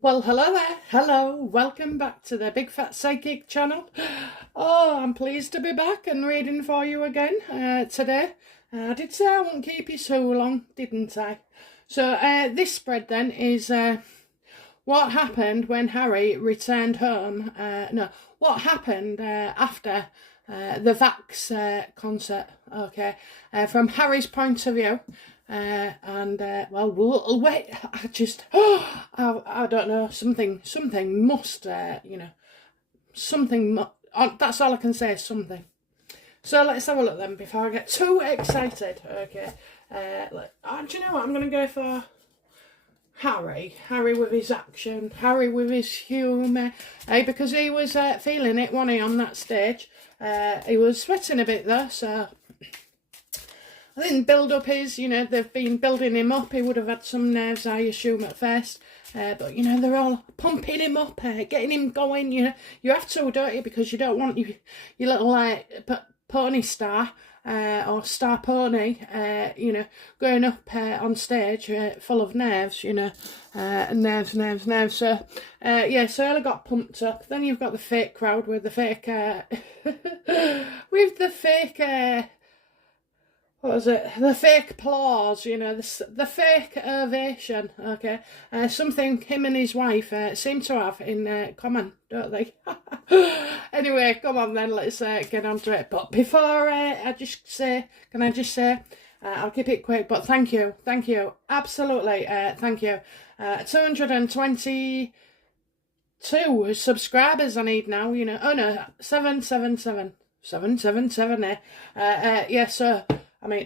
Well, hello there. Hello. Welcome back to the Big Fat Psychic channel. Oh, I'm pleased to be back and reading for you again today. I did say I wouldn't keep you so long, didn't I? So this spread then is what happened when Harry returned home. No, what happened after the Vax concert. Okay, from Harry's point of view. Well, we'll wait. I don't know. Something must, something. That's all I can say. Something. So let's have a look then before I get too excited. Okay. Do you know what? I'm gonna go for Harry. Harry with his action. Harry with his humour. Because he was feeling it, wasn't he, on that stage? He was sweating a bit though, so I think build up is, they've been building him up. He would have had some nerves, I assume, at first. But, they're all pumping him up, getting him going. You have to, don't you? Because you don't want your little pony star or star pony, going up on stage full of nerves, nerves. So, so I got pumped up. Then you've got the fake crowd with the fake, what was it? The fake applause, the fake ovation, okay? Something him and his wife seem to have in common, don't they? Anyway, come on then, let's get on to it. But before can I just say, I'll keep it quick, but thank you, absolutely, thank you. 222 subscribers I need now, oh no, 777, so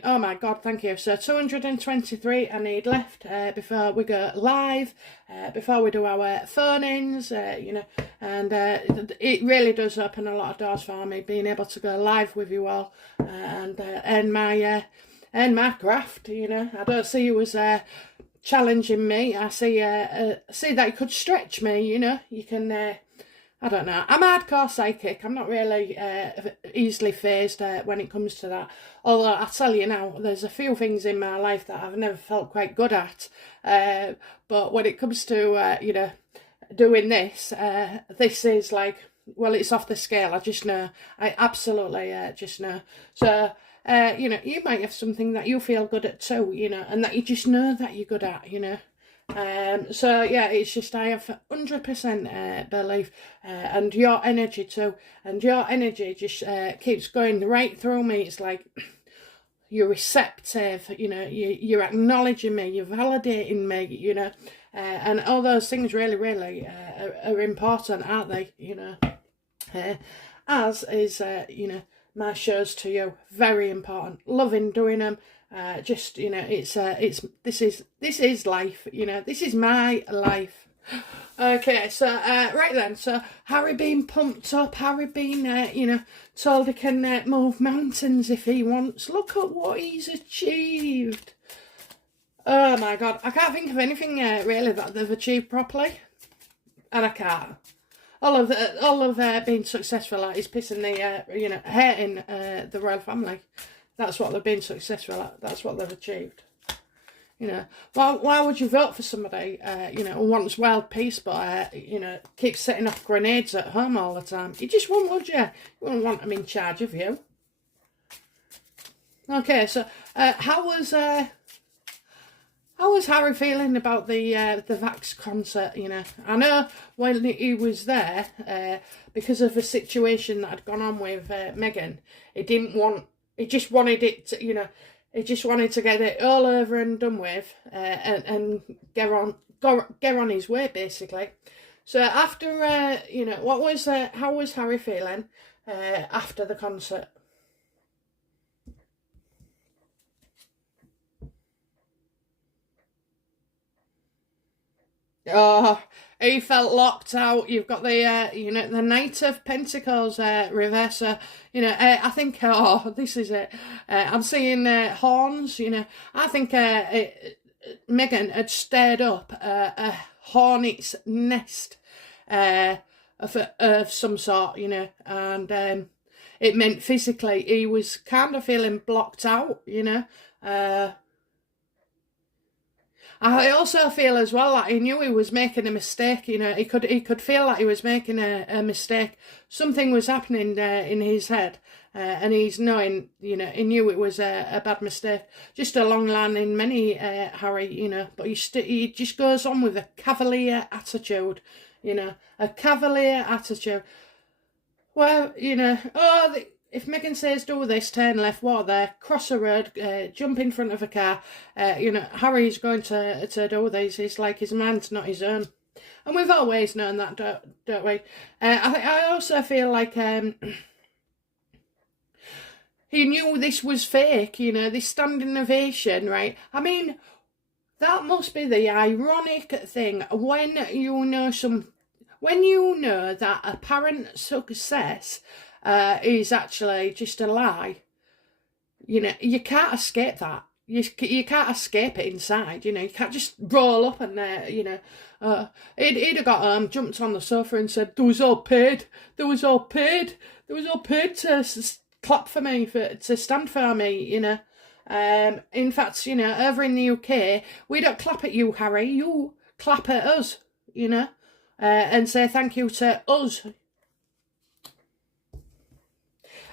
oh my God, thank you. So 223 I need left before we go live, before we do our phone-ins, and it really does open a lot of doors for me, being able to go live with you all and my craft, I don't see you as challenging me. I see that you could stretch me, you can... I don't know. I'm hardcore psychic. I'm not really easily phased when it comes to that. Although I tell you now, there's a few things in my life that I've never felt quite good at. But when it comes to, doing this, this is like, well, it's off the scale. I just know. I absolutely just know. So, you might have something that you feel good at too, and that you just know that you're good at, So yeah, it's just I have 100% belief, and your energy too, and your energy just keeps going right through me. It's like you're receptive, you're acknowledging me, you're validating me, and all those things really are important, aren't they? As is my shows to you, very important. Loving doing them. It's this is life, this is my life. Okay, so right then, so Harry being pumped up, Harry being told he can move mountains if he wants. Look at what he's achieved. Oh my God, I can't think of anything really that they've achieved properly, and I can't. All of being successful at is pissing the hating the royal family. That's what they've been successful at. That's what they've achieved. Why would you vote for somebody, who wants world peace but, keeps setting off grenades at home all the time? You just wouldn't, would you? You wouldn't want them in charge of you. Okay, so how was Harry feeling about the Vax concert? I know when he was there, because of the situation that had gone on with Meghan, he just wanted it to, he just wanted to get it all over and done with, and get on his way, basically. So after, how was Harry feeling after the concert? Oh, he felt locked out. You've got the, the Knight of Pentacles reverser. I think, this is it. I'm seeing horns, I think Meghan had stirred up a hornet's nest of some sort, and it meant physically he was kind of feeling blocked out, I also feel as well that he knew he was making a mistake. You know, he could feel like he was making a mistake. Something was happening in his head, and he's knowing. You know, he knew it was a bad mistake. Just a long line in many, Harry. You know, but he just goes on with a cavalier attitude. You know, a cavalier attitude. Well, you know, if Meghan says do this, turn left, what there, cross a road, jump in front of a car, you know, Harry's going to do this. It's like his mind's not his own. And we've always known that, don't we? I also feel like he knew this was fake, you know, this standing ovation, right? I mean, that must be the ironic thing when you know that apparent success is actually just a lie. You know, you can't escape that. You can't escape it inside. You know, you can't just roll up and you know, he'd have got jumped on the sofa and said, "There was all paid. There was all paid. There was all paid to clap for me, to stand for me." You know, in fact, you know, over in the UK, we don't clap at you, Harry. You clap at us. You know. And say thank you to us.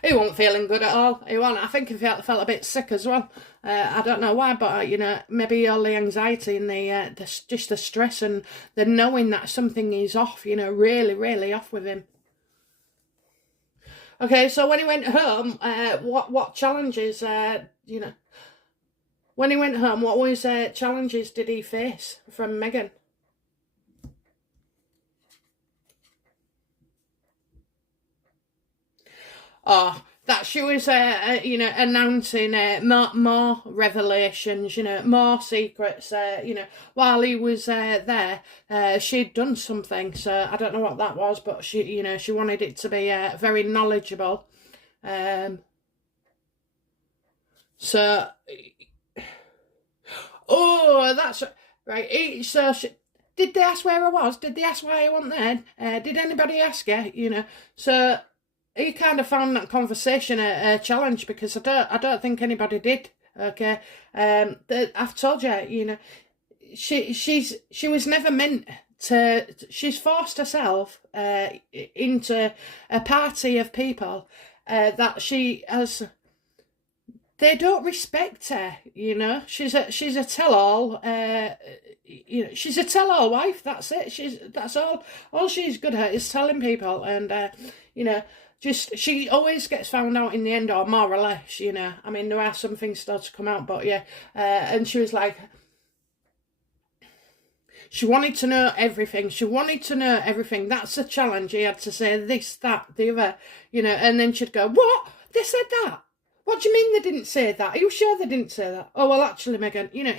He wasn't feeling good at all. He wasn't. I think he felt a bit sick as well. I don't know why, but you know, maybe all the anxiety and just the stress and the knowing that something is off. You know, really, really off with him. Okay, so when he went home, what challenges? You know, when he went home, what was challenges did he face from Meghan? Oh, that she was, you know, announcing more revelations, you know, more secrets, you know, while he was there, she'd done something. So I don't know what that was, but she, you know, she wanted it to be very knowledgeable. So, oh, that's right. So did they ask where I was? Did they ask why I wasn't there? Did anybody ask her? You know, so he kind of found that conversation a challenge because I don't think anybody did. Okay, I've told you, you know, she was never meant to. She's forced herself into a party of people that she has. They don't respect her, you know. She's a tell-all. You know, she's a tell-all wife. That's it. That's all. All she's good at is telling people, and you know, just she always gets found out in the end, or more or less. You know, I mean, there are some things still to come out, but yeah. And she was like, she wanted to know everything. She wanted to know everything. That's a challenge. He had to say this, that, the other. You know, and then she'd go, "What? They said that? What do you mean they didn't say that? Are you sure they didn't say that?" "Oh, well, actually, Meghan, you know,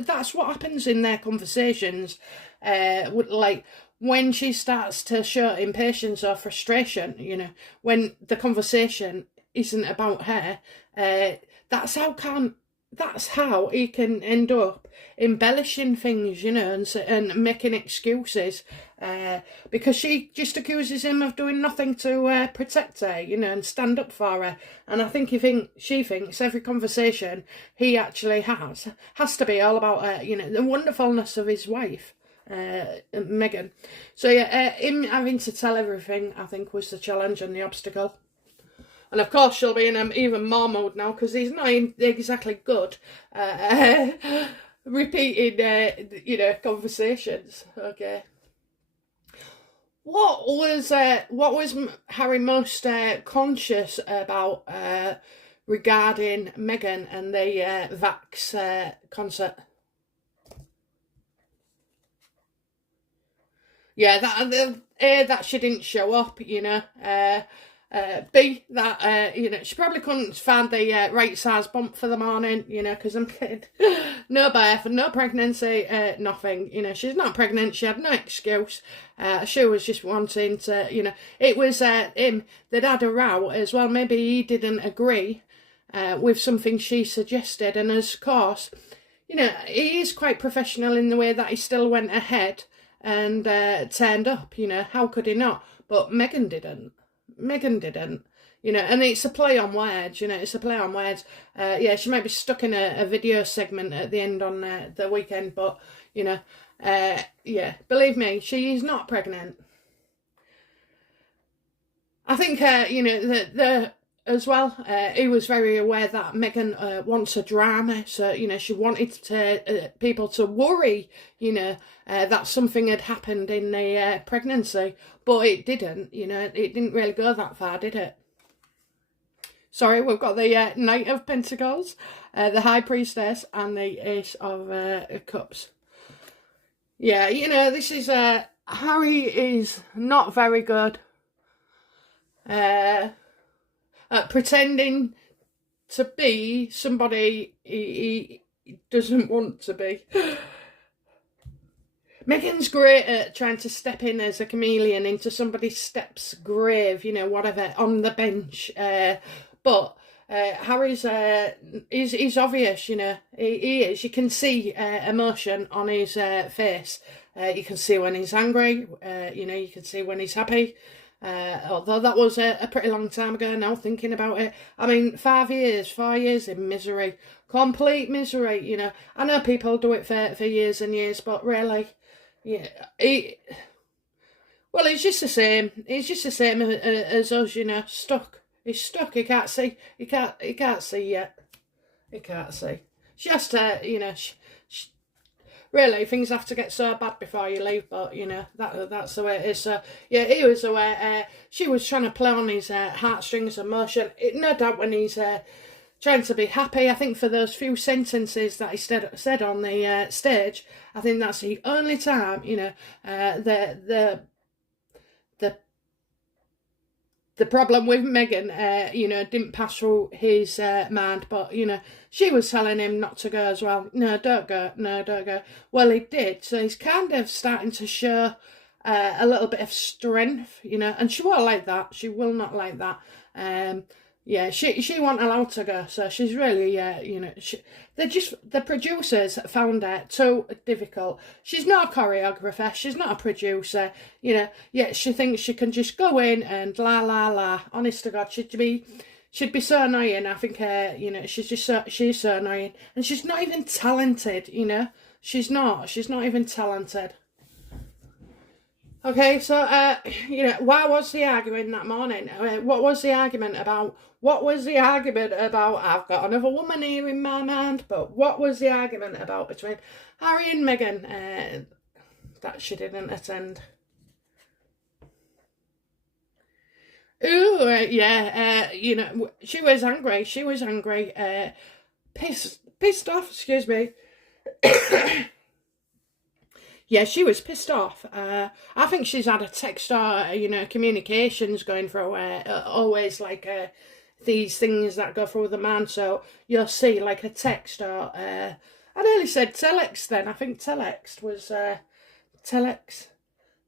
that's what happens in their conversations. Like, when she starts to show impatience or frustration, you know, when the conversation isn't about her, that's how he can end up embellishing things, you know, and making excuses, because she just accuses him of doing nothing to protect her, you know, and stand up for her. And I think she thinks every conversation he actually has to be all about, you know, the wonderfulness of his wife, Meghan. So yeah, him having to tell everything, I think, was the challenge and the obstacle. And of course, she'll be in even more mode now because he's not exactly good repeating, you know, conversations. Okay. What was Harry most conscious about regarding Meghan and the Vax concert? Yeah, that she didn't show up, you know. B, that, you know, she probably couldn't find the right size bump for the morning, you know, because I'm kidding. No birth, no pregnancy, nothing. You know, she's not pregnant. She had no excuse. She was just wanting to, you know, it was him that had a row as well. Maybe he didn't agree with something she suggested. And of course, you know, he is quite professional in the way that he still went ahead and turned up, you know. How could he not? But Meghan didn't. You know, and it's a play on words, you know, it's a play on words. Yeah, she might be stuck in a video segment at the end on the weekend, but, you know, yeah, believe me, she is not pregnant. I think, you know, the as well, he was very aware that Meghan wants a drama, so, you know, she wanted to people to worry, you know, that something had happened in the pregnancy, but it didn't, you know, it didn't really go that far, did it? Sorry, we've got the Knight of Pentacles, the High Priestess, and the Ace of Cups. Yeah, you know, this is, Harry is not very good at pretending to be somebody he doesn't want to be. Meghan's great at trying to step in as a chameleon into somebody Step's grave, you know, whatever, on the bench. But Harry's, he's obvious, you know, he is. You can see emotion on his face. You can see when he's angry, you know, you can see when he's happy. Although that was a pretty long time ago now, thinking about it. I mean, 4 years in misery. Complete misery, you know. I know people do it for years and years, but really, yeah, well, it's just the same. It's just the same as us, you know, stuck. He's stuck, he can't see. He can't see yet. He can't see. She has to, you know, really, things have to get so bad before you leave, but, you know, that's the way it is. So, yeah, he was aware. She was trying to play on his heartstrings emotion. No doubt when he's trying to be happy, I think for those few sentences that he said on the stage, I think that's the only time, you know, the problem with Meghan, you know, didn't pass through his mind, but, you know, she was telling him not to go as well. No, don't go. No, don't go. Well, he did. So he's kind of starting to show a little bit of strength, you know, and she won't like that. She will not like that. Yeah, she won't allow to go, so she's really, you know, the producers found her too difficult. She's not a choreographer, she's not a producer, you know, yet she thinks she can just go in and la la la. Honest to God, she'd be so annoying. I think, you know, she's so annoying, and she's not even talented, you know, she's not even talented. Okay, so, you know, why was the argument that morning? What was the argument about? What was the argument about? I've got another woman here in my mind, but what was the argument about between Harry and Meghan that she didn't attend? Ooh, yeah, you know, she was angry, pissed off, excuse me. Yeah, she was pissed off. I think she's had a text or, you know, communications going through always like these things that go through the man. So you'll see like a text or, I nearly said telex then. I think telex was, telex.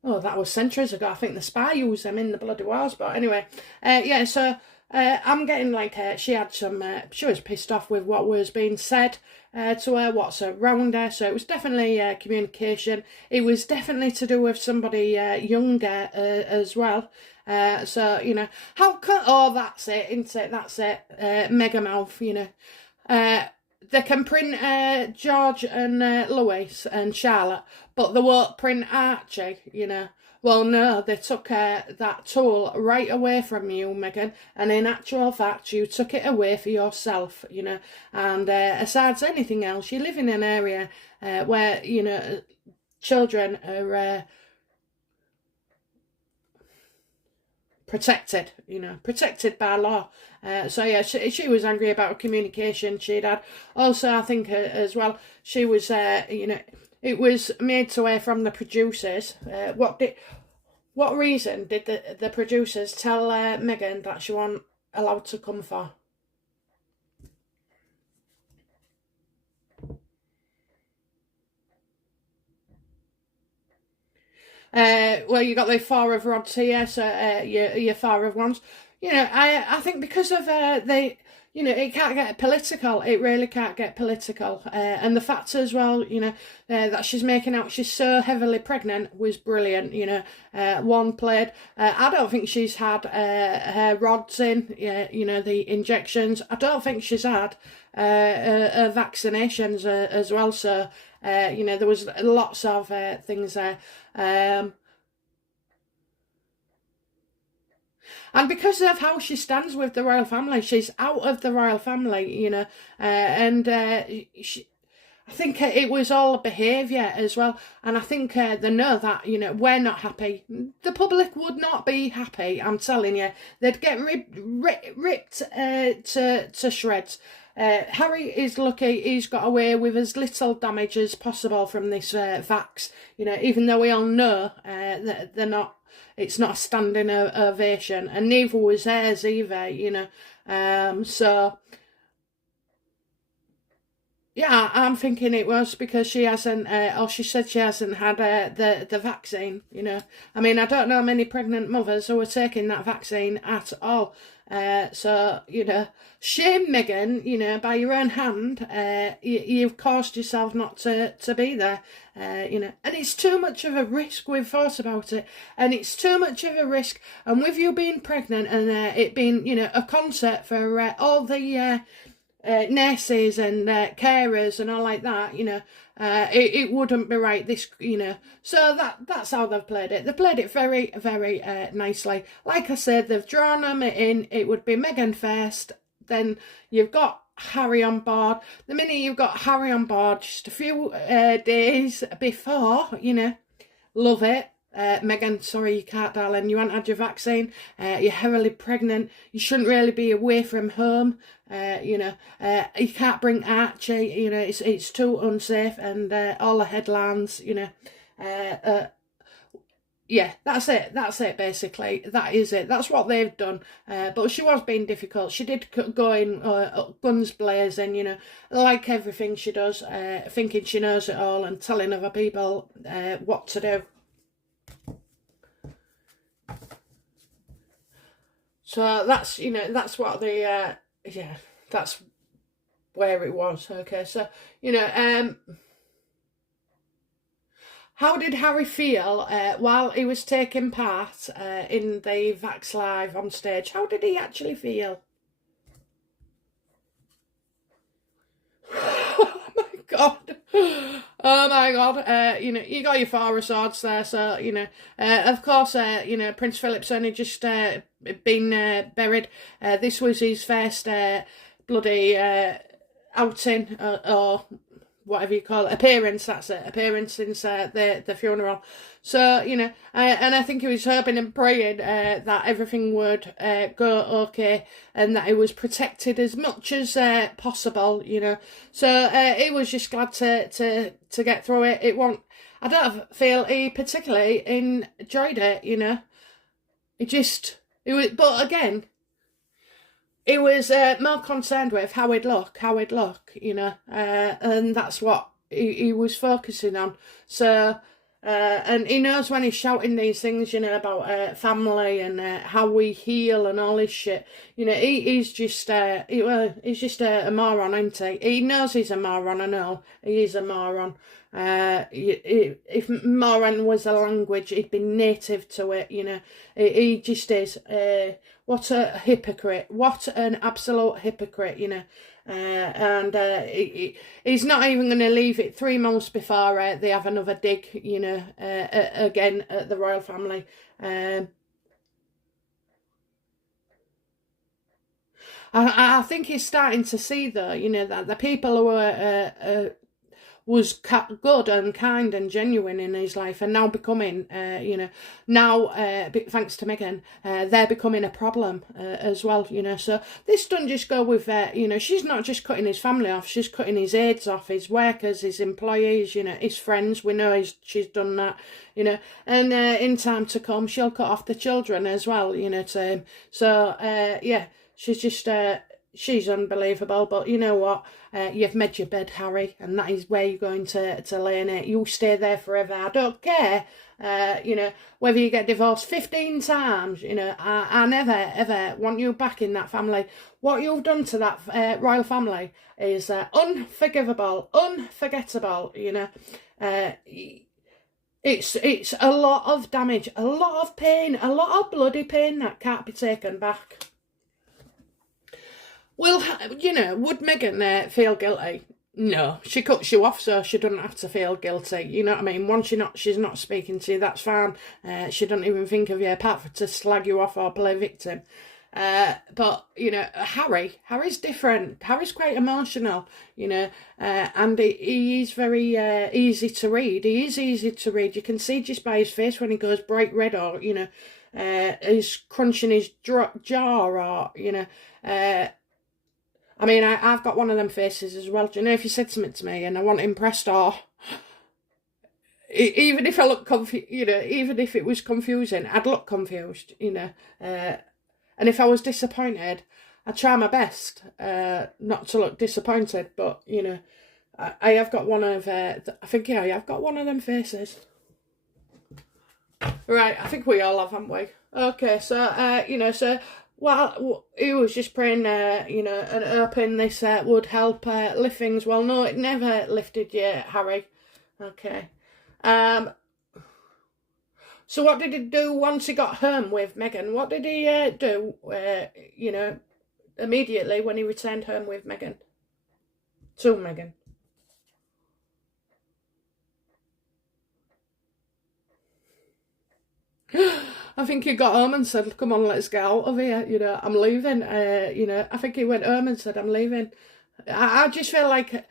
Oh, that was centuries ago. I think the spy used them in the bloody wars. But anyway, yeah, so I'm getting like, she was pissed off with what was being said to her, what's around her. So it was definitely communication. It was definitely to do with somebody younger as well. So, you know, how can, oh, that's it, isn't it? That's it. Mega mouth, you know. They can print George and Louis and Charlotte, but they won't print Archie, you know. Well, no, they took that tool right away from you, Meghan, and in actual fact, you took it away for yourself, you know. And besides anything else, you live in an area where, you know, children are protected, you know, protected by law. So yeah, she was angry about communication she'd had. Also, I think as well, she was, you know, it was made to her from the producers. What reason did the producers tell Meghan that she wasn't allowed to come for? Well, you got the Four of Rods here, so your Four of Wands. you know, I think because of the, you know, it can't get political. It really can't get political. And the fact as well, you know, that she's making out she's so heavily pregnant was brilliant. You know, one played. I don't think she's had her rods in. You know, the injections. I don't think she's had vaccinations as well. So, you know, there was lots of things there. And because of how she stands with the royal family, she's out of the royal family, you know, and she, I think it was all behaviour as well. And I think they know that, you know, we're not happy. The public would not be happy, I'm telling you. They'd get ripped to shreds. Harry is lucky he's got away with as little damage as possible from this vax, you know, even though we all know that they're not. It's not a standing ovation, and neither was hers either, you know. So, yeah, I'm thinking it was because she hasn't, or she said she hasn't had the vaccine, you know. I mean, I don't know many pregnant mothers who are taking that vaccine at all. So, you know, shame, Meghan, you know, by your own hand, you've caused yourself not to be there, you know, and it's too much of a risk. We've thought about it, and it's too much of a risk. And with you being pregnant and it being, you know, a concert for all the nurses and carers and all like that, you know, it wouldn't be right, this, you know. So that's how they've played it. They played it very, very nicely. Like I said, they've drawn them in. It would be Meghan first, then you've got Harry on board. The minute you've got Harry on board, just a few days before, you know, love it. Meghan, sorry you can't, darling. You haven't had your vaccine. You're heavily pregnant. You shouldn't really be away from home. You know, you can't bring Archie. You know, it's too unsafe. And all the headlines. You know, yeah, that's it. That's it. Basically, that is it. That's what they've done. But she was being difficult. She did go in guns blazing. You know, like everything she does, thinking she knows it all and telling other people what to do. So that's, you know, that's what the, yeah, that's where it was. Okay, so, you know, how did Harry feel while he was taking part in the Vax Live on stage? How did he actually feel? Oh my God. Oh my God. You know, you got your Four of Swords there, so, you know, of course, you know, Prince Philip's only just been buried. This was his first bloody outing, or whatever you call it, appearance, that's it, appearance since the funeral. So, you know, and I think he was hoping and praying that everything would go okay and that he was protected as much as possible, you know. So he was just glad to get through it. It won't, I don't feel he particularly enjoyed it, you know. It was, but again, he was more concerned with how he'd look, you know, and that's what he was focusing on. So, and he knows when he's shouting these things, you know, about family and how we heal and all this shit. You know, he's just he's just a moron, isn't he? He knows he's a moron. I know he is a moron. If moron was a language, he'd be native to it. You know, he just is. What a hypocrite! What an absolute hypocrite! You know, and he's not even going to leave it 3 months before they have another dig. You know, again at the royal family. I think he's starting to see, though, you know, that the people who are was good and kind and genuine in his life and now becoming, you know, now, thanks to Meghan, they're becoming a problem as well, you know. So this doesn't just go with, you know, she's not just cutting his family off, she's cutting his aides off, his workers, his employees, you know, his friends. We know she's done that, you know, and in time to come, she'll cut off the children as well, you know, to him. So, yeah, she's just, she's unbelievable, but you know what? You've made your bed, Harry, and that is where you're going to lay in it. You'll stay there forever. I don't care, whether you get divorced 15 times, I never, ever want you back in that family. What you've done to that royal family is unforgivable, unforgettable, It's a lot of damage, a lot of pain, a lot of bloody pain that can't be taken back. Well, would Meghan feel guilty? No, she cuts you off, so she doesn't have to feel guilty. You know what I mean? Once she's not speaking to you, that's fine. She doesn't even think of you apart from to slag you off or play victim. But Harry's different. Harry's quite emotional, and he is very easy to read. He is easy to read. You can see just by his face when he goes bright red, or he's crunching his jaw, or I've got one of them faces as well. Do you know, if you said something to me and I wasn't impressed, or even if I look confused, even if it was confusing, I'd look confused, and if I was disappointed, I'd try my best not to look disappointed. But I have got one of I've got one of them faces. Right, I think we all have, haven't we? Okay, so well, he was just praying, and hoping this would help lift things. Well, no, it never lifted you, Harry. Okay. So what did he do once he got home with Meghan? What did he do, immediately when he returned home with Meghan? To Meghan. I think he got home and said, come on, let's get out of here, I'm leaving. I think he went home and said, I'm leaving. I just feel like...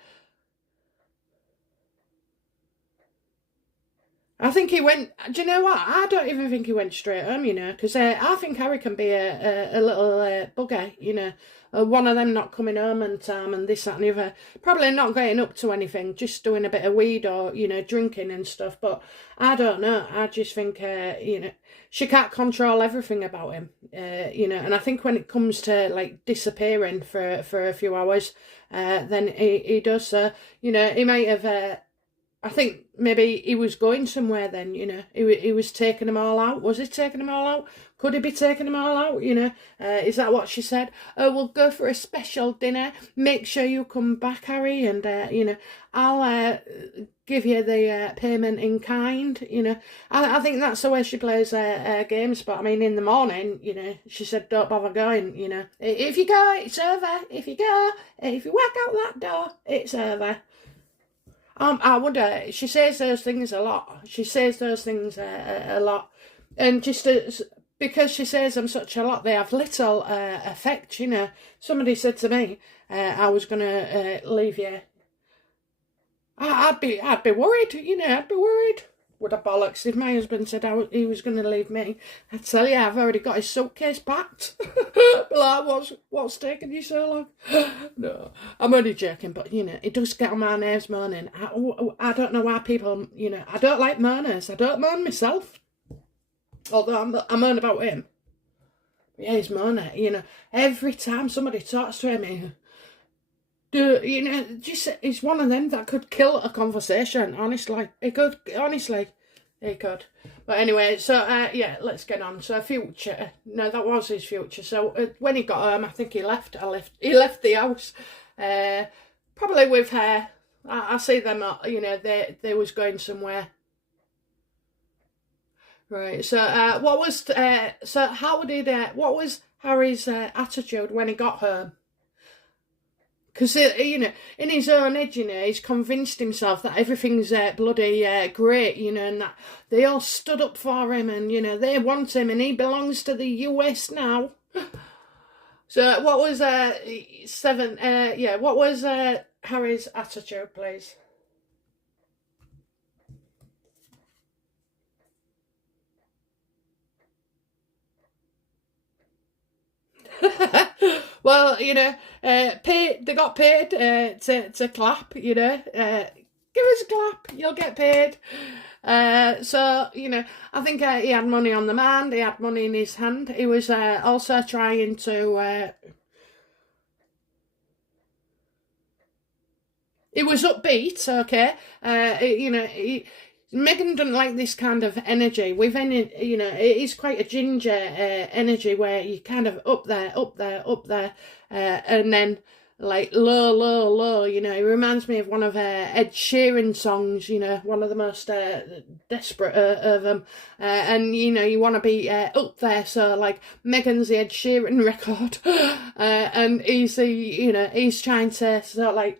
I think he went... Do you know what? I don't even think he went straight home, because I think Harry can be a little bugger, one of them not coming home on time and this, that and the other. Probably not getting up to anything, just doing a bit of weed or, drinking and stuff. But I don't know. I just think, she can't control everything about him, and I think when it comes to, like, disappearing for a few hours, then he does. So, he might have... I think maybe he was going somewhere then, He was taking them all out. Was he taking them all out? Could he be taking them all out, Is that what she said? Oh, we'll go for a special dinner. Make sure you come back, Harry, and, I'll give you the payment in kind, I think that's the way she plays games. But, I mean, in the morning, she said, don't bother going, If you go, it's over. If you walk out that door, it's over. I wonder, she says those things a lot. She says those things a lot. And just because she says them such a lot, they have little effect, Somebody said to me, I was going to leave you. I'd be worried, I'd be worried. Would have bollocks if my husband said he was going to leave me. I tell you, I've already got his suitcase packed. Like, what's taking you so long? No, I'm only joking, but, it does get on my nerves moaning. I don't know why people, I don't like moaners. I don't moan myself. Although I moan about him. But yeah, he's moaning, every time somebody talks to him, just it's one of them that could kill a conversation, honestly. It could, honestly. It could. But anyway, so, let's get on. So, future. No, that was his future. So, when he got home, I think he left the house. Probably with her. I see them, they was going somewhere. Right, so, what was Harry's attitude when he got home? Because, in his own head, he's convinced himself that everything's bloody great, and that they all stood up for him and, they want him and he belongs to the US now. So what was, what was Harry's attitude, please? Well, they got paid to clap, give us a clap, you'll get paid. So, I think he had money on the mind, he had money in his hand. He was also trying to It was upbeat, okay. Meghan doesn't like this kind of energy. With any, it is quite a ginger energy where you kind of up there, up there, up there, and then like low, low, low. It reminds me of one of Ed Sheeran songs. One of the most desperate of them. And you want to be up there. So like Meghan's the Ed Sheeran record, and he's trying to sort of like.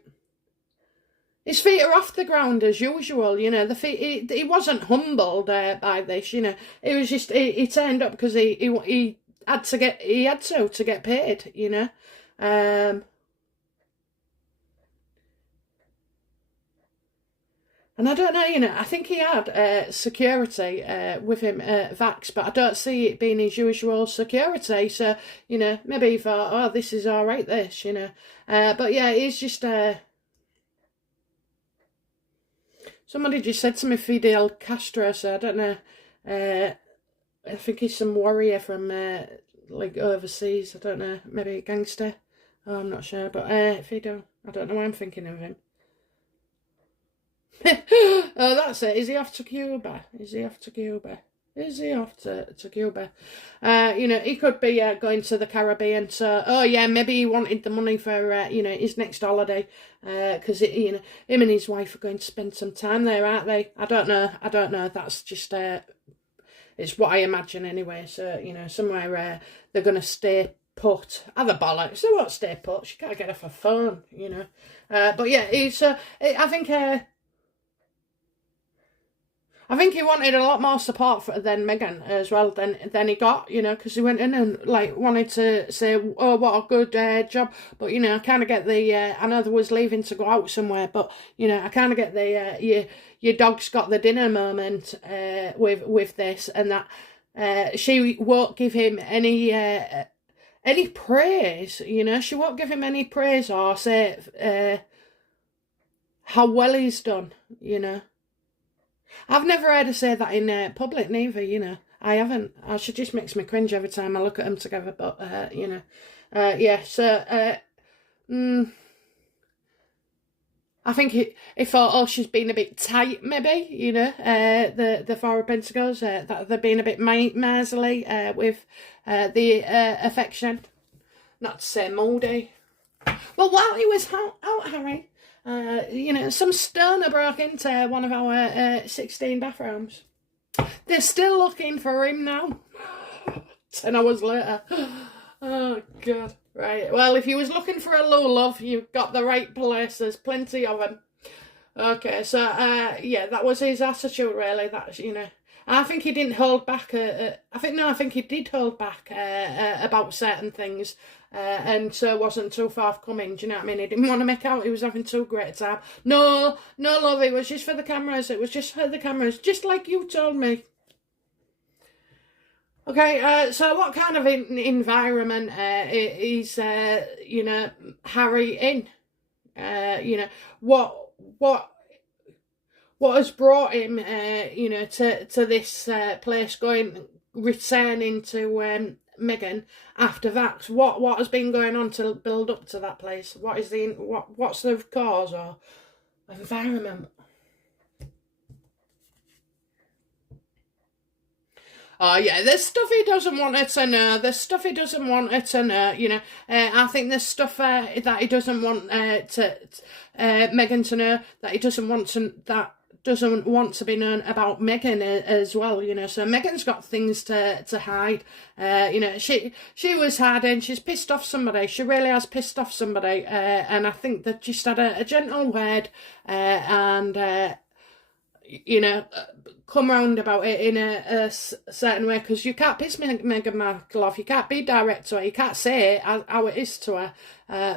His feet are off the ground as usual, the feet. He wasn't humbled by this, It was just he turned up because he had to get paid, And I don't know, I think he had security with him Vax, but I don't see it being his usual security. So maybe he thought, oh, this is all right, this, But yeah, he's just. Somebody just said to me Fidel Castro, so I don't know. I think he's some warrior from like overseas. I don't know, maybe a gangster. Oh, I'm not sure, but Fidel. I don't know why I'm thinking of him. Oh, that's it. Is he off to Cuba? Is he off to Cuba? He could be going to the Caribbean. So, oh yeah, maybe he wanted the money for his next holiday. Because him and his wife are going to spend some time there, aren't they? I don't know. That's just it's what I imagine anyway. So somewhere they're going to stay put. Other bollocks. They won't stay put. She can't get off her phone. But yeah, he's. I think he wanted a lot more support than Meghan as well than he got, because he went in and like wanted to say, oh, what a good job, but I kind of get the I know they was leaving to go out somewhere, but I kind of get the your dog's got the dinner moment with this, and that she won't give him any praise, she won't give him any praise or say how well he's done, I've never heard her say that in public neither, I haven't. She just makes me cringe every time I look at them together, but, yeah, so, I think he thought, oh, she's been a bit tight, maybe, the four Pentegos, that they're being a bit miserly with the affection. Not to say mouldy. Well, while he was out, Harry, some stoner broke into one of our 16 bathrooms. They're still looking for him now. 10 hours later. Oh, God. Right. Well, if you was looking for a low love, you've got the right place. There's plenty of them. Okay, so, yeah, that was his attitude, really. That's, I think he didn't hold back. I think he did hold back about certain things, and so wasn't too forthcoming. Do you know what I mean? He didn't want to make out he was having too great a time. No, love. It was just for the cameras. It was just for the cameras, just like you told me. Okay, so what kind of environment is Harry in? What has brought him, to this place, returning to Meghan after that? What has been going on to build up to that place? What's the cause or environment? Oh, yeah, there's stuff he doesn't want her to know. There's stuff he doesn't want her to know, I think there's stuff that he doesn't want Meghan to know, that he doesn't want to be known about Meghan as well, So Meghan's got things to hide. She was hiding. She's pissed off somebody. She really has pissed off somebody. And I think they just had a gentle word and come round about it in a certain way, because you can't piss Meghan Markle off. You can't be direct to her. You can't say it how it is to her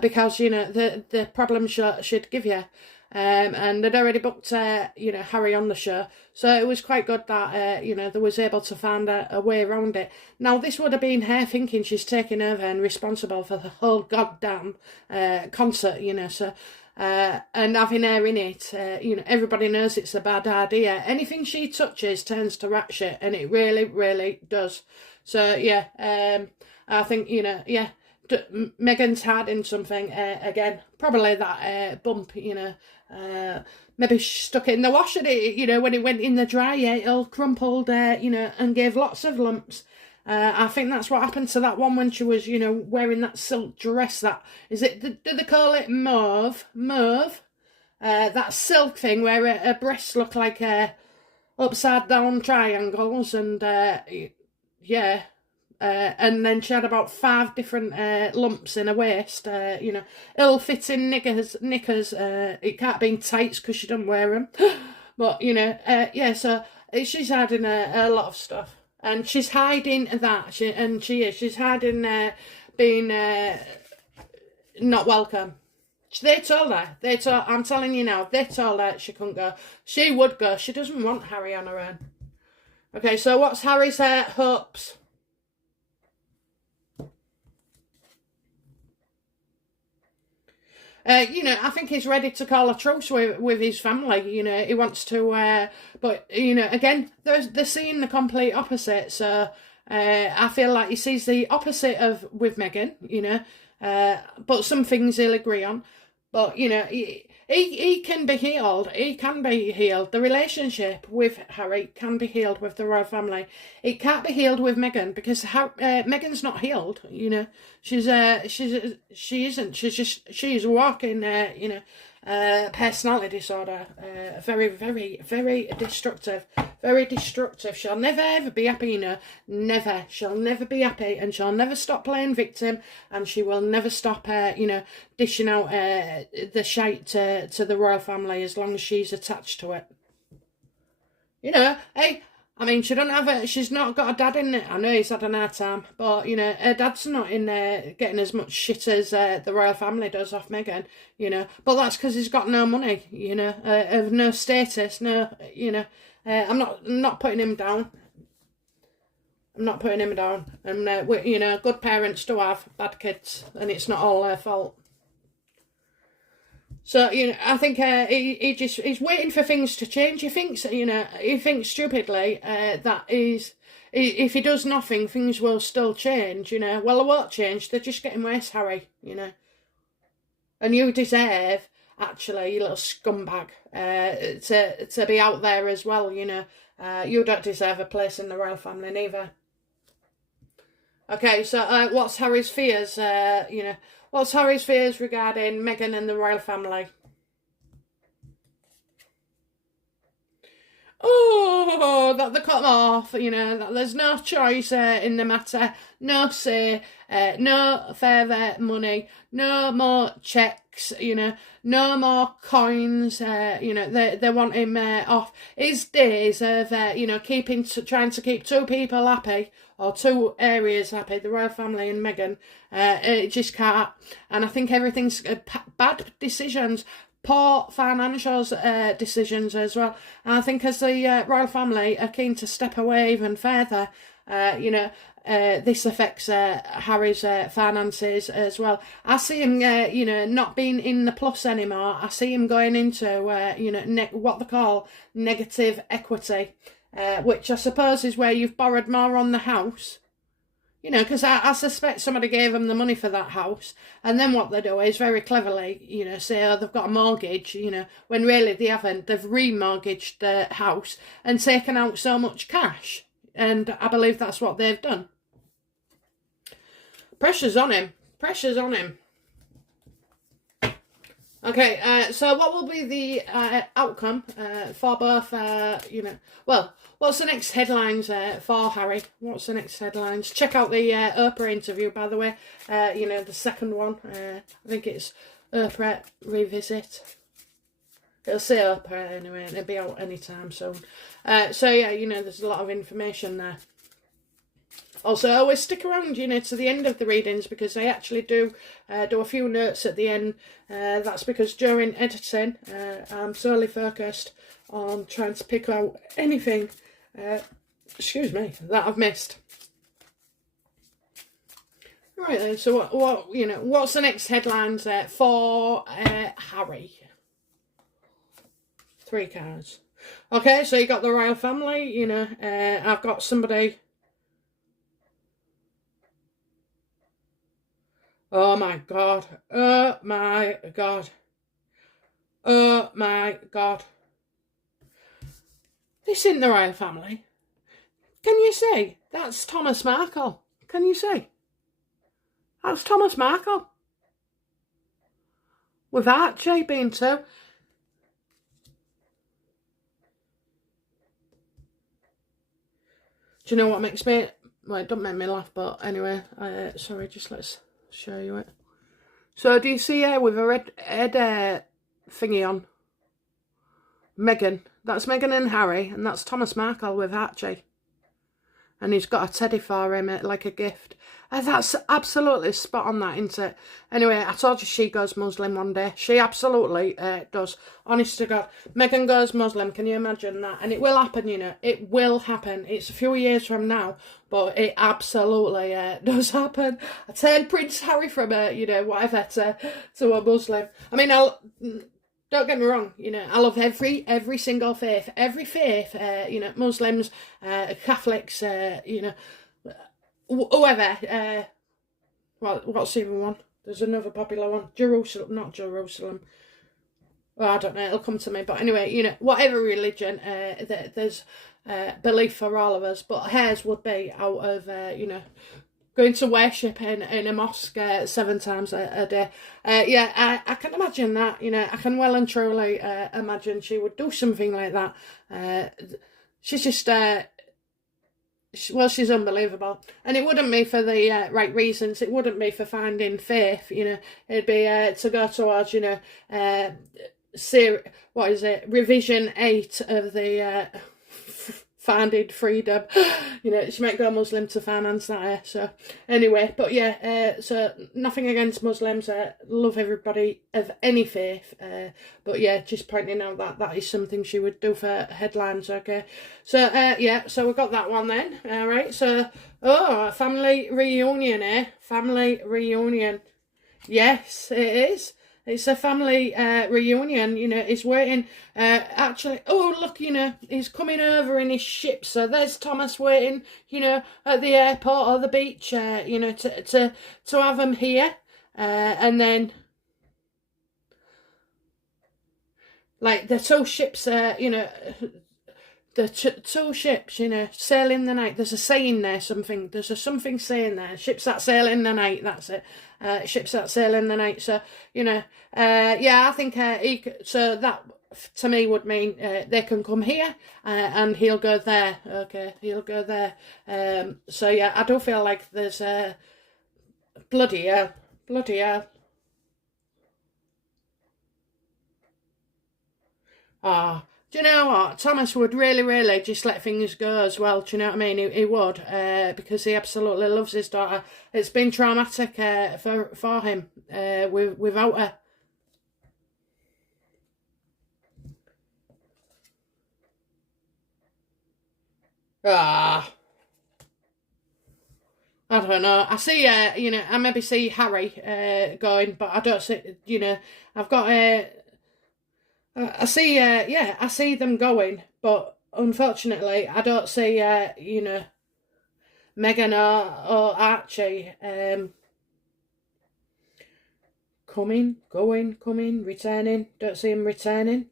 because the problem she'd give you. And they'd already booked Harry on the show, so it was quite good that they was able to find a way around it. Now this would have been her thinking she's taking over and responsible for the whole goddamn concert, so. And having her in it, everybody knows it's a bad idea. Anything she touches turns to rat shit, and it really, really does. So yeah, I think Meghan's hiding something again. Probably that bump, Maybe she stuck it in the washer, you know, when it went in the dryer, it all crumpled, you know, and gave lots of lumps. I think that's what happened to that one when she was, you know, wearing that silk dress. That is it. Do they call it mauve? Mauve. That silk thing where her breasts look like upside down triangles, and yeah. And then she had about 5 different lumps in her waist, you know, ill-fitting knickers. It can't be in tights because she doesn't wear them. But, you know, yeah, so she's hiding a lot of stuff. And she's hiding that. She's hiding being not welcome. They told her. I'm telling you now, they told her she couldn't go. She would go. She doesn't want Harry on her own. Okay, so what's Harry's hopes? You know, I think he's ready to call a truce with his family. You know, he wants to, but you know, again, they're seeing the complete opposite. So I feel like he sees the opposite of with Meghan. You know, but some things he'll agree on. But you know, he can be healed. He can be healed. The relationship with Harry can be healed with the royal family. It can't be healed with Meghan because Meghan's not healed. You know, she isn't. She's walking. You know, personality disorder. Very, very, very destructive. Very destructive. She'll never ever be happy. You know, never. She'll never be happy, and she'll never stop playing victim, and she will never stop. You know, dishing out the shite to the royal family as long as she's attached to it. You know, hey, I mean, she's not got a dad in it. I know he's had an hard time, but, you know, her dad's not in there getting as much shit as the royal family does off Meghan, you know. But that's because he's got no money, you know, of no status, no, you know. I'm not putting him down. I'm not putting him down. And, you know, good parents do have bad kids, and it's not all their fault. So, you know, I think he's waiting for things to change. He thinks stupidly that if he does nothing, things will still change, you know. Well, they won't change. They're just getting worse, Harry, you know. And you deserve, actually, you little scumbag, to be out there as well, you know. You don't deserve a place in the royal family, neither. Okay, so what's Harry's fears, you know. What's Harry's fears regarding Meghan and the royal family? Oh, that they cut them off, you know, that there's no choice in the matter, no say, no further money, no more checks, you know, no more coins, you know, they want him off. His days of, you know, trying to keep 2 people happy, or 2 areas happy, the royal family and Meghan, it just can't. And I think everything's bad decisions, poor financial decisions as well. And I think as the royal family are keen to step away even further, you know, this affects Harry's finances as well. I see him, you know, not being in the plus anymore. I see him going into, you know, what they call negative equity, which I suppose is where you've borrowed more on the house. You know, because I suspect somebody gave them the money for that house, and then what they do is very cleverly, you know, say, oh, they've got a mortgage, you know, when really they haven't. They've remortgaged the house and taken out so much cash, and I believe that's what they've done. Pressure's on him. Pressure's on him. Okay, so what will be the outcome for both, you know, well, what's the next headlines for Harry? What's the next headlines? Check out the Oprah interview, by the way, you know, the second one. I think it's Oprah Revisit. It'll say Oprah anyway, and it'll be out anytime soon. So, yeah, you know, there's a lot of information there. Also, always stick around, you know, to the end of the readings, because I actually do a few notes at the end. That's because during editing, I'm solely focused on trying to pick out anything, excuse me, that I've missed. Right then, so what you know, what's the next headlines for Harry? 3 cards. Okay, so you got the royal family, you know, I've got somebody. Oh my God. Oh my God. Oh my God. This isn't the royal family. Can you see? That's Thomas Markle. Can you see? That's Thomas Markle. With Archie being too. Do you know what makes me... Well, it don't make me laugh, but anyway. Sorry, just let's show you it. So, do you see her with a red head thingy on? Meghan. That's Meghan and Harry, and that's Thomas Markle with Archie. And he's got a teddy for him, like a gift. That's absolutely spot on, that, isn't it? Anyway, I told you she goes Muslim one day. She absolutely does. Honest to God. Meghan goes Muslim, can you imagine that? And it will happen, you know. It will happen. It's a few years from now, but it absolutely does happen. I turned Prince Harry from whatever to a Muslim. I mean, don't get me wrong, you know, I love every single faith. Every faith, Muslims, Catholics, whoever. What's even one? There's another popular one. Not Jerusalem. Well, I don't know, it'll come to me. But anyway, you know, whatever religion, there's belief for all of us. But hers would be out of, going to worship in a mosque 7 times a day. I can imagine that, you know. I can well and truly imagine she would do something like that. She's just, she's unbelievable. And it wouldn't be for the right reasons. It wouldn't be for finding faith, you know. It'd be to go towards, revision 8 of the... Finding freedom, you know, she might go Muslim to finance that. So anyway, but yeah, so nothing against Muslims. Love everybody of any faith, but yeah, just pointing out that is something she would do for headlines. Okay, so so we got that one then. All right, so a family reunion, Family reunion. Yes, it is. It's a family reunion, you know. He's waiting. Actually, oh look, you know, he's coming over in his ship. So there's Thomas waiting, you know, at the airport or the beach, to have him here, and then like the 2 ships, the 2 ships, you know, sail in the night. There's a saying there, something. There's a something saying there. Ships that sail in the night. That's it. Ships that sail in the night. So, you know, I think so that to me would mean they can come here and he'll go there. Okay, he'll go there. So yeah, I do feel like there's bloody hell. Ah. Do you know what? Thomas would really, really just let things go as well. Do you know what I mean? He would, because he absolutely loves his daughter. It's been traumatic for him without her. Ah, I don't know. I see, I maybe see Harry going, but I don't see, you know, I've got I see, I see them going, but unfortunately, I don't see, Meghan or Archie coming, returning. Don't see him returning.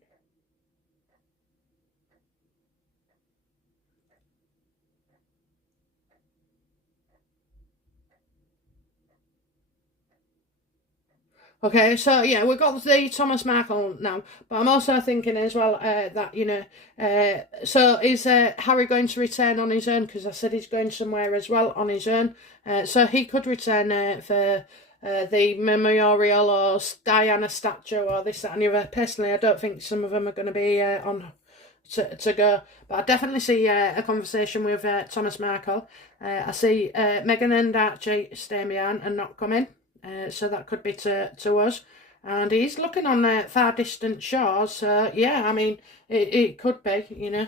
Okay, so yeah, we've got the Thomas Markle now, but I'm also thinking as well that, you know, so is Harry going to return on his own? Because I said he's going somewhere as well on his own. So he could return for the memorial or Diana statue or this, that and the other. Personally, I don't think some of them are going to be on to go, but I definitely see a conversation with Thomas Markle. I see Meghan and Archie staying behind and not coming. So that could be to us. And he's looking on the far distant shores. So, yeah, I mean, it could be, you know.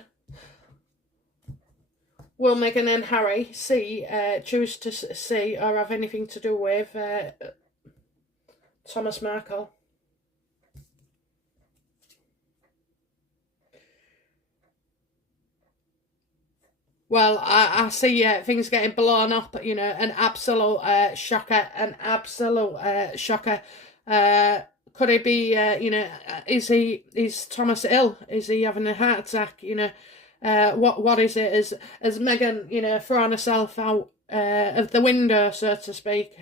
Will Meghan and Harry choose to see or have anything to do with Thomas Markle? Well, I see things getting blown up, you know, an absolute shocker, could he be, is Thomas ill? Is he having a heart attack? What is it? Has Meghan, thrown herself out of the window, so to speak?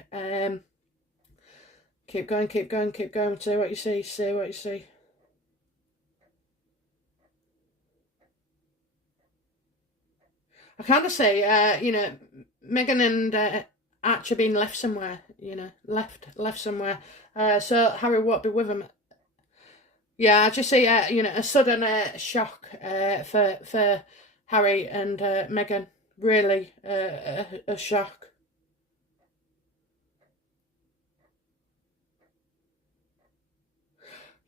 Keep going. See what you see. I kind of say, Meghan and Archie being left somewhere, left somewhere. So Harry won't be with them. Yeah, I just see, a sudden shock for Harry and Meghan. Really, a shock.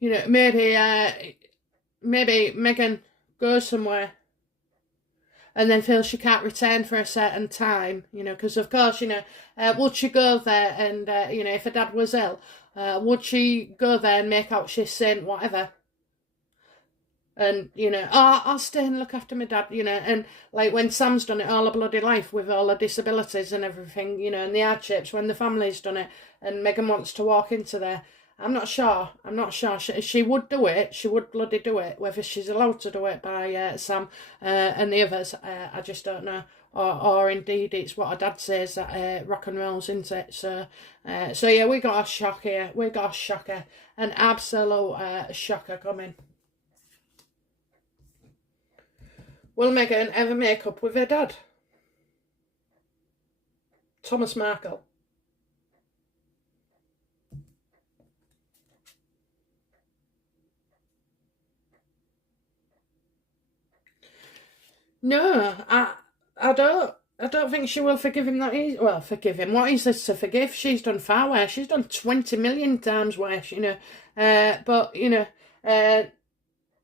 Maybe Meghan goes somewhere and then feels she can't return for a certain time, because of course, would she go there and, if her dad was ill, would she go there and make out she's sane, whatever? And, I'll stay and look after my dad, and like when Sam's done it all her bloody life with all her disabilities and everything, and the hardships, when the family's done it and Meghan wants to walk into there, I'm not sure. She would do it. She would bloody do it. Whether she's allowed to do it by Sam and the others, I just don't know. Or indeed, it's what her dad says that rock and roll's, isn't it? So yeah, we got a shock here. We got a shocker, an absolute shocker coming. Will Meghan ever make up with her dad, Thomas Markle? No, I don't think she will forgive him that easy. Well, forgive him. What is there to forgive? She's done far worse. She's done 20 million times worse, But,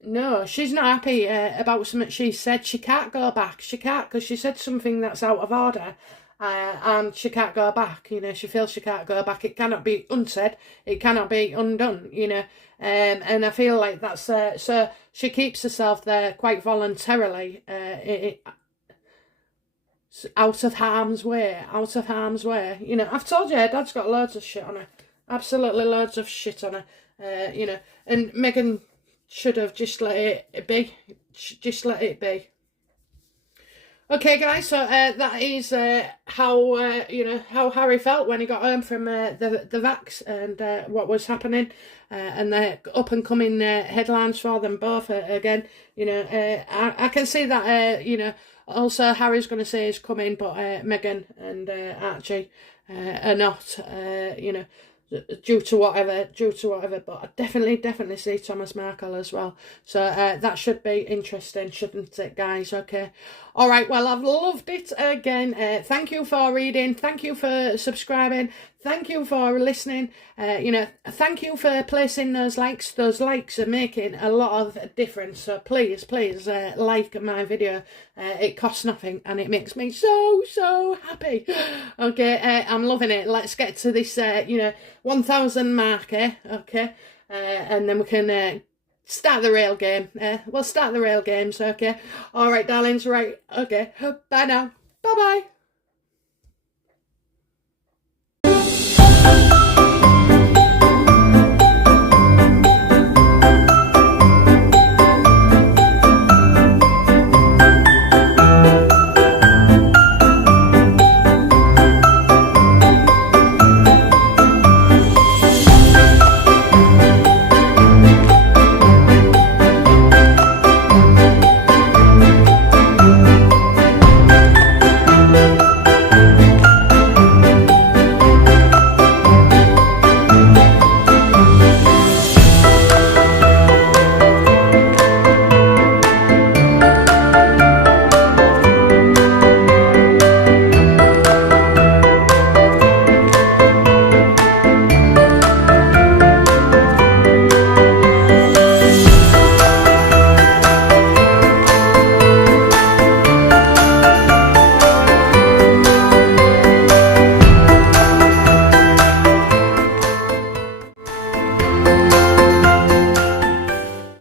no, she's not happy about something she said. She can't go back. She can't, because she said something that's out of order. And she can't go back, she feels she can't go back. It cannot be unsaid, it cannot be undone, and I feel like that's, so she keeps herself there quite voluntarily, out of harm's way, I've told you, her dad's got loads of shit on her, absolutely loads of shit on her, and Meghan should have just let it be, Okay, guys, so that is how Harry felt when he got home from the vax and what was happening, and the up and coming headlines for them both again. I can see that also Harry's going to say he's coming, but Meghan and Archie are not. Due to whatever, but I definitely see Thomas Markle as well. So that should be interesting, shouldn't it, guys? Okay. All right, well, I've loved it again. Thank you for reading. Thank you for subscribing. Thank you for listening. Thank you for placing those likes. Those likes are making a lot of difference. So please, like my video. It costs nothing and it makes me so happy. Okay, I'm loving it. Let's get to this, 1,000 mark, okay? And then we can start the real game. We'll start the real games, okay? All right, darlings, right, okay. Bye now. Bye-bye.